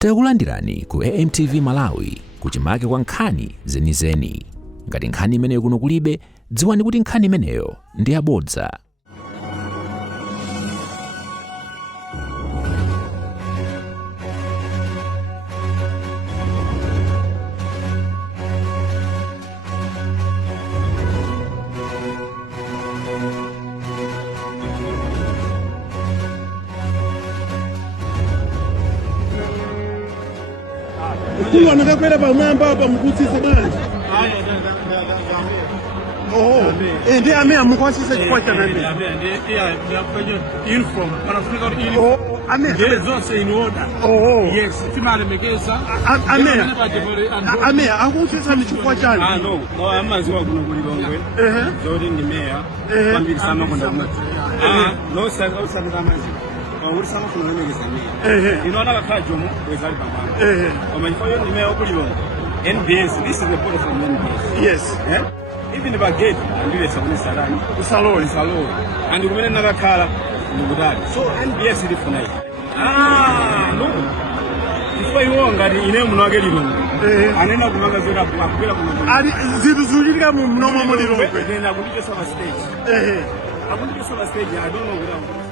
Takulandirani ku AMTV Malawi kuchimake kwa nkhani zenizeni. Ngati nkhani imeneyo kuno kulibe, dziwani kuti nkhani imeneyo ndi yabodza. Kuwa nakakwera pamwamba hapa mkutsise bwana. Oh, ndi amea mkwasisa chikwa cha nani? Uniform. Oh, amea. Yes, zonse in order. Oh. Yes, timale mekeza. Amea, akusisa ni chikwa chani? No. No, amaziwa kuno kulilongwe. Zodi ni meya. Kwambiri sama kwenda kuno. No, usani kamazi. Uri sama kuno nemegeza meya. Inoona kakajomo wezali pamama. Omanyifoyo ni meya okulilongwe. NBS, this is the body from NBS. Yes. Even if I get, I'm doing something salary. Salary. And you will never call so NBS is for night. No. Before you want that, you know, not getting on. And then I'm going to get up. Ali zilizulika mnomo mulilongwe. Then I will get on a stage. I will get on a stage. I don't know what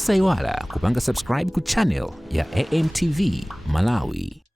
Osaiwala kupanga subscribe ku channel ya AMTV Malawi.